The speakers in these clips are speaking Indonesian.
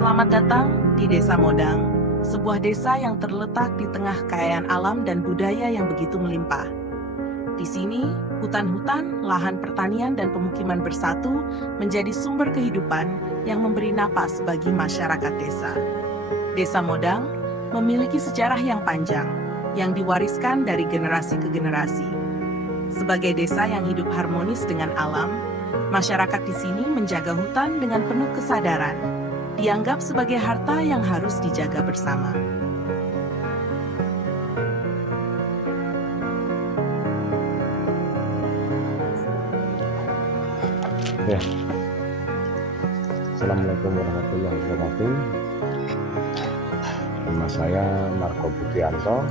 Selamat datang di Desa Modang, sebuah desa yang terletak di tengah kekayaan alam dan budaya yang begitu melimpah. Di sini, hutan-hutan, lahan pertanian, dan pemukiman bersatu menjadi sumber kehidupan yang memberi napas bagi masyarakat desa. Desa Modang memiliki sejarah yang panjang, yang diwariskan dari generasi ke generasi. Sebagai desa yang hidup harmonis dengan alam, masyarakat di sini menjaga hutan dengan penuh kesadaran, dianggap sebagai harta yang harus dijaga bersama. Ya. Assalamualaikum warahmatullahi wabarakatuh. Nama saya Marco Budianto.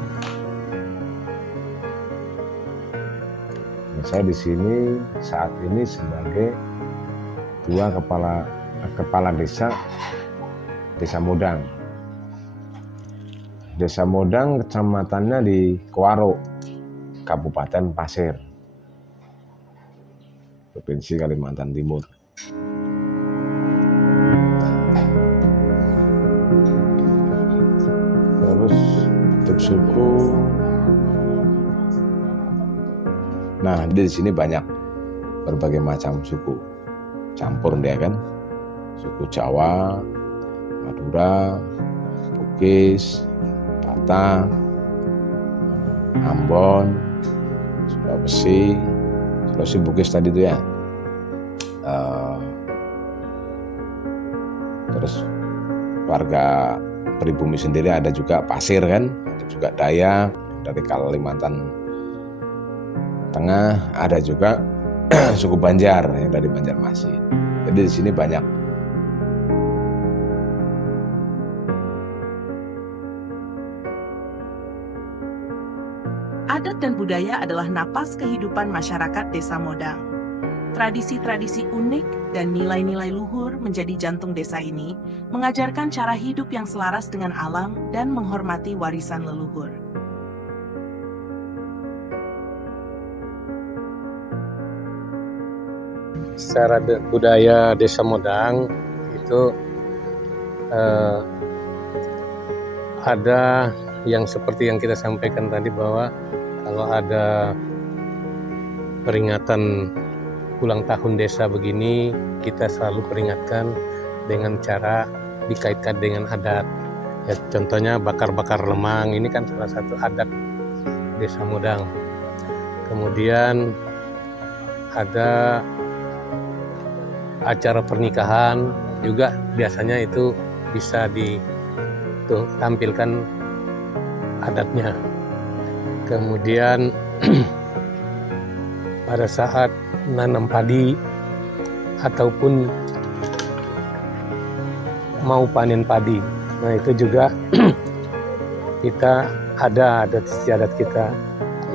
Saya di sini saat ini sebagai Ketua Kepala Desa Modang. Desa Modang kecamatannya di Kuaro, Kabupaten Pasir, Provinsi Kalimantan Timur. Terus untuk suku, nah di sini banyak berbagai macam suku, campur dia kan, suku Jawa, Madura, Bugis, Batak, Ambon, Sulawesi Bugis tadi itu ya. Terus warga pribumi sendiri ada juga Pasir kan, ada juga Dayak dari Kalimantan Tengah, ada juga suku Banjar yang dari Banjarmasin. Jadi di sini banyak. Adat dan budaya adalah napas kehidupan masyarakat Desa Modang. Tradisi-tradisi unik dan nilai-nilai luhur menjadi jantung desa ini, mengajarkan cara hidup yang selaras dengan alam dan menghormati warisan leluhur. Secara budaya Desa Modang itu ada yang seperti yang kita sampaikan tadi, bahwa kalau ada peringatan ulang tahun desa begini, kita selalu peringatkan dengan cara dikaitkan dengan adat. Ya, contohnya bakar-bakar lemang, ini kan salah satu adat Desa Modang. Kemudian ada acara pernikahan juga, biasanya itu bisa ditampilkan adatnya. Kemudian pada saat nanam padi ataupun mau panen padi, nah itu juga kita ada adat istiadat kita,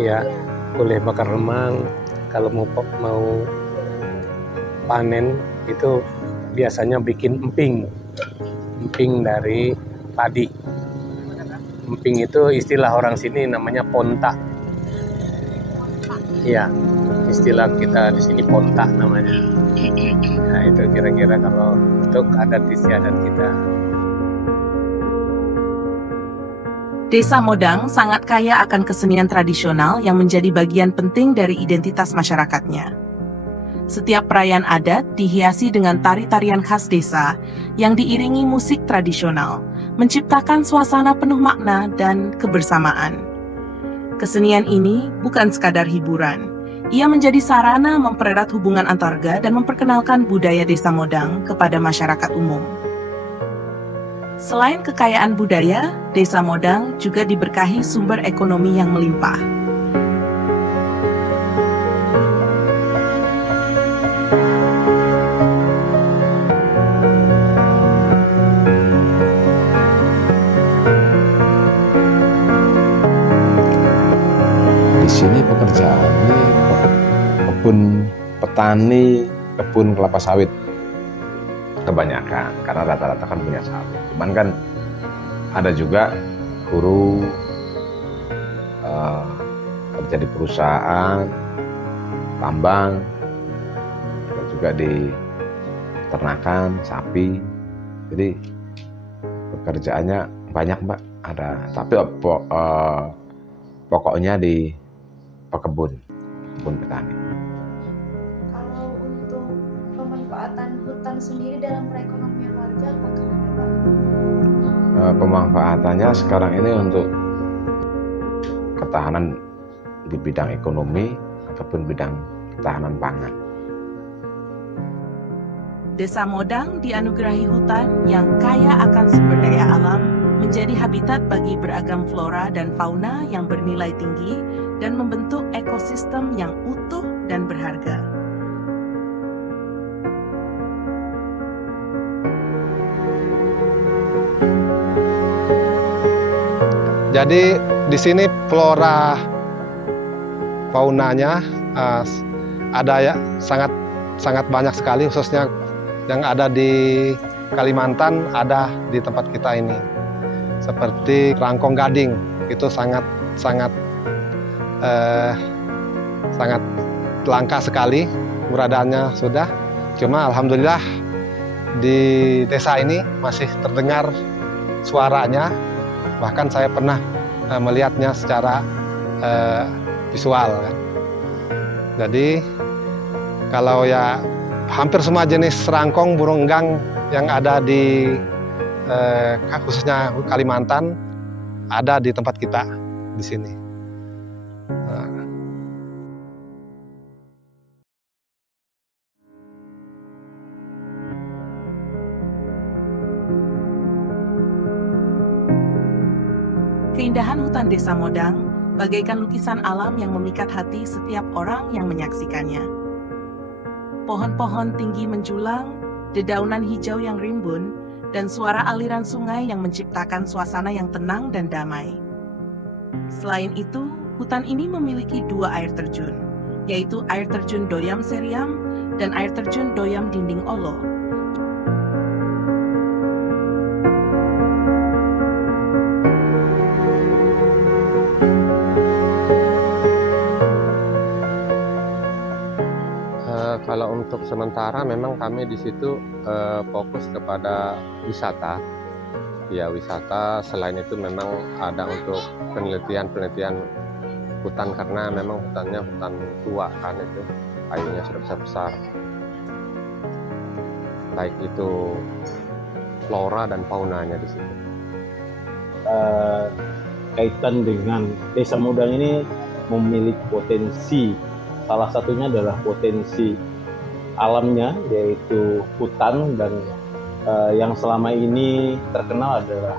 ya boleh bakar lemang. Kalau mau panen itu biasanya bikin emping dari padi. Emping itu istilah orang sini namanya ponta. Ya, istilah kita di sini ponta namanya. Nah itu kira-kira kalau untuk adat istiadat kita. Desa Modang sangat kaya akan kesenian tradisional yang menjadi bagian penting dari identitas masyarakatnya. Setiap perayaan adat dihiasi dengan tari-tarian khas desa yang diiringi musik tradisional, menciptakan suasana penuh makna dan kebersamaan. Kesenian ini bukan sekadar hiburan, ia menjadi sarana mempererat hubungan antarga dan memperkenalkan budaya Desa Modang kepada masyarakat umum. Selain kekayaan budaya, Desa Modang juga diberkahi sumber ekonomi yang melimpah. Di sini pekerjaannya kebun petani, kebun kelapa sawit kebanyakan, karena rata-rata kan punya sawit. Cuman kan ada juga guru kerja di perusahaan tambang, juga di peternakan sapi. Jadi Kerjaannya banyak Mbak, ada. Tapi pokoknya di kebun petani. Kalau untuk pemanfaatan hutan sendiri dalam perekonomian warga, apakah ada Pak? Pemanfaatannya sekarang ini untuk ketahanan di bidang ekonomi ataupun bidang ketahanan pangan. Desa Modang dianugerahi hutan yang kaya akan sumber daya alam, menjadi habitat bagi beragam flora dan fauna yang bernilai tinggi dan membentuk ekosistem yang utuh dan berharga. Jadi di sini flora faunanya ada ya sangat banyak sekali, khususnya yang ada di Kalimantan ada di tempat kita ini. Seperti rangkong gading itu sangat langka sekali keberadaannya sudah. Cuma alhamdulillah di desa ini masih terdengar suaranya. Bahkan saya pernah melihatnya secara visual kan. Jadi kalau ya hampir semua jenis rangkong burung enggang yang ada di khususnya Kalimantan ada di tempat kita di sini. Keindahan hutan Desa Modang bagaikan lukisan alam yang memikat hati setiap orang yang menyaksikannya. Pohon-pohon tinggi menjulang, dedaunan hijau yang rimbun, dan suara aliran sungai yang menciptakan suasana yang tenang dan damai. Selain itu, hutan ini memiliki 2 air terjun, yaitu air terjun Doyam Seriam dan air terjun Doyam Dinding Olo. Kalau untuk sementara memang kami di situ fokus kepada wisata. Ya wisata, selain itu memang ada untuk penelitian hutan karena memang hutannya hutan tua kan, itu kayunya sudah besar-besar. Baik itu flora dan faunanya di situ. Kaitan dengan Desa Modang ini memiliki potensi, salah satunya adalah potensi alamnya yaitu hutan, dan yang selama ini terkenal adalah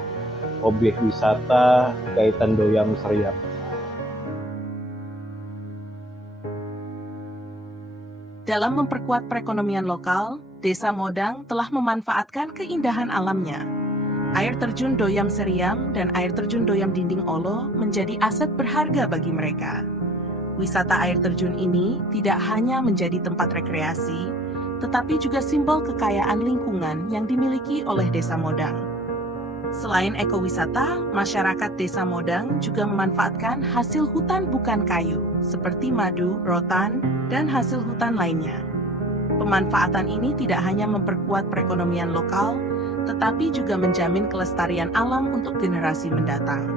objek wisata Kaitan Doyam Seriam. Dalam memperkuat perekonomian lokal, Desa Modang telah memanfaatkan keindahan alamnya. Air terjun Doyam Seriam dan air terjun Doyam Dinding Olo menjadi aset berharga bagi mereka. Wisata air terjun ini tidak hanya menjadi tempat rekreasi, tetapi juga simbol kekayaan lingkungan yang dimiliki oleh Desa Modang. Selain ekowisata, masyarakat Desa Modang juga memanfaatkan hasil hutan bukan kayu, seperti madu, rotan, dan hasil hutan lainnya. Pemanfaatan ini tidak hanya memperkuat perekonomian lokal, tetapi juga menjamin kelestarian alam untuk generasi mendatang.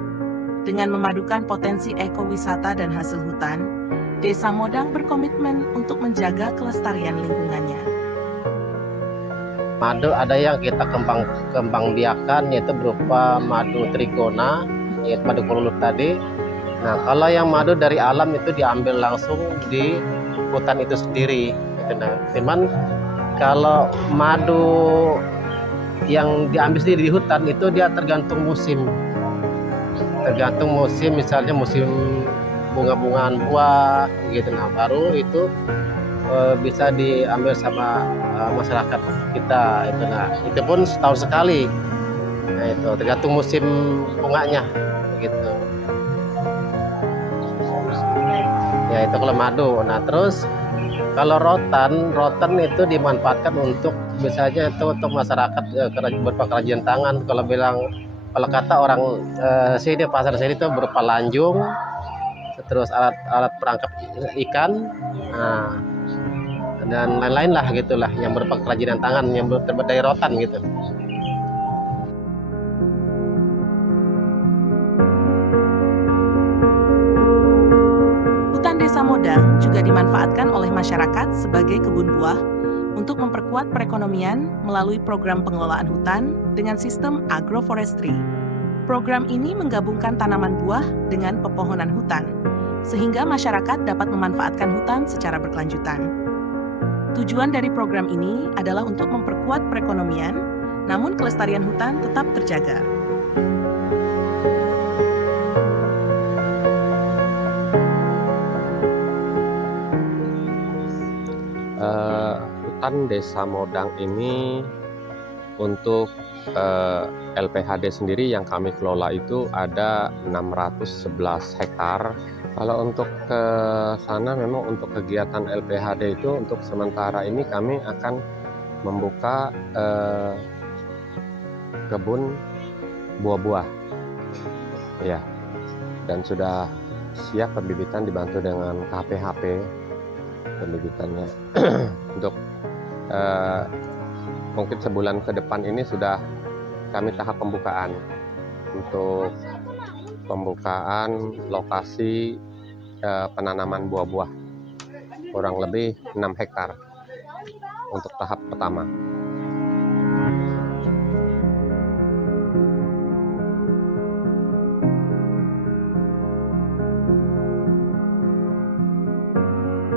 Dengan memadukan potensi ekowisata dan hasil hutan, Desa Modang berkomitmen untuk menjaga kelestarian lingkungannya. Madu ada yang kita kembang biakan, yaitu berupa madu trigona, yaitu madu kololup tadi. Nah, kalau yang madu dari alam itu diambil langsung di hutan itu sendiri. Gitu. Nah, cuman kalau madu yang diambil sendiri di hutan itu dia tergantung musim. Tergantung musim, misalnya musim bunga-bungaan buah gitu. Nah, baru itu bisa diambil sama masyarakat kita itu. Nah, itu pun setahun sekali. Nah, itu tergantung musim bunganya gitu. Ya, itu kalau madu. Nah, terus kalau rotan itu dimanfaatkan untuk biasanya itu untuk masyarakat berupa kerajinan tangan. Kalau kata orang sini, pasar sini itu berupa lanjung, terus alat perangkap ikan, nah, dan lain-lain lah gitulah yang berupa kerajinan tangan yang terbuat dari rotan gitu. dimanfaatkan oleh masyarakat sebagai kebun buah untuk memperkuat perekonomian melalui program pengelolaan hutan dengan sistem agroforestry. Program ini menggabungkan tanaman buah dengan pepohonan hutan, sehingga masyarakat dapat memanfaatkan hutan secara berkelanjutan. Tujuan dari program ini adalah untuk memperkuat perekonomian, namun kelestarian hutan tetap terjaga. Hutan Desa Modang ini untuk LPHD sendiri yang kami kelola itu ada 611 hektar. Kalau untuk ke sana memang untuk kegiatan LPHD itu untuk sementara ini kami akan membuka kebun buah-buah. Ya. Dan sudah siap pembibitan dibantu dengan KPHP pembibitannya. Untuk mungkin sebulan ke depan ini sudah kami tahap pembukaan untuk pembukaan lokasi penanaman buah-buah kurang lebih 6 hektar untuk tahap pertama.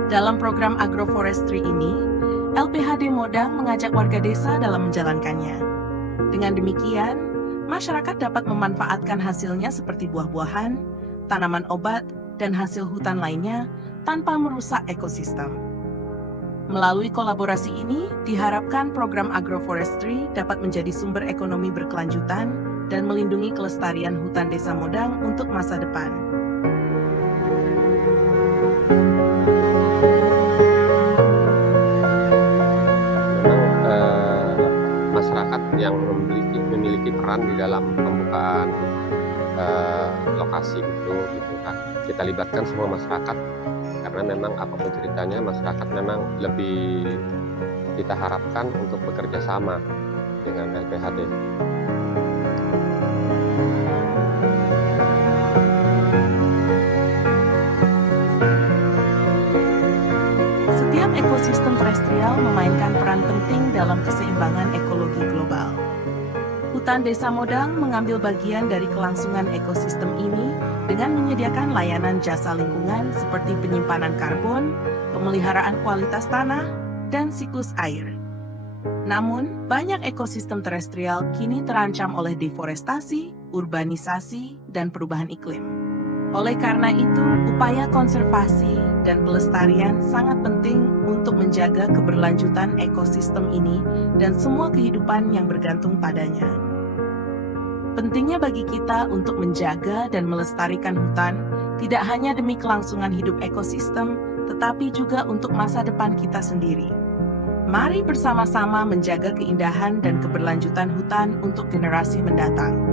Dalam program agroforestry ini, LPHD Modang mengajak warga desa dalam menjalankannya. Dengan demikian, masyarakat dapat memanfaatkan hasilnya seperti buah-buahan, tanaman obat, dan hasil hutan lainnya tanpa merusak ekosistem. Melalui kolaborasi ini, diharapkan program agroforestry dapat menjadi sumber ekonomi berkelanjutan dan melindungi kelestarian hutan Desa Modang untuk masa depan. Masyarakat yang memiliki peran di dalam pembukaan lokasi itu gitu kan. Kita libatkan semua masyarakat karena memang apapun ceritanya masyarakat memang lebih kita harapkan untuk bekerja sama dengan LPHD. Setiap ekosistem terestrial memainkan peran penting dalam keseimbangan ekologi global. Hutan Desa Modang mengambil bagian dari kelangsungan ekosistem ini dengan menyediakan layanan jasa lingkungan seperti penyimpanan karbon, pemeliharaan kualitas tanah, dan siklus air. Namun, banyak ekosistem terestrial kini terancam oleh deforestasi, urbanisasi, dan perubahan iklim. Oleh karena itu, upaya konservasi dan pelestarian sangat penting untuk menjaga keberlanjutan ekosistem ini dan semua kehidupan yang bergantung padanya. Pentingnya bagi kita untuk menjaga dan melestarikan hutan tidak hanya demi kelangsungan hidup ekosistem, tetapi juga untuk masa depan kita sendiri. Mari bersama-sama menjaga keindahan dan keberlanjutan hutan untuk generasi mendatang.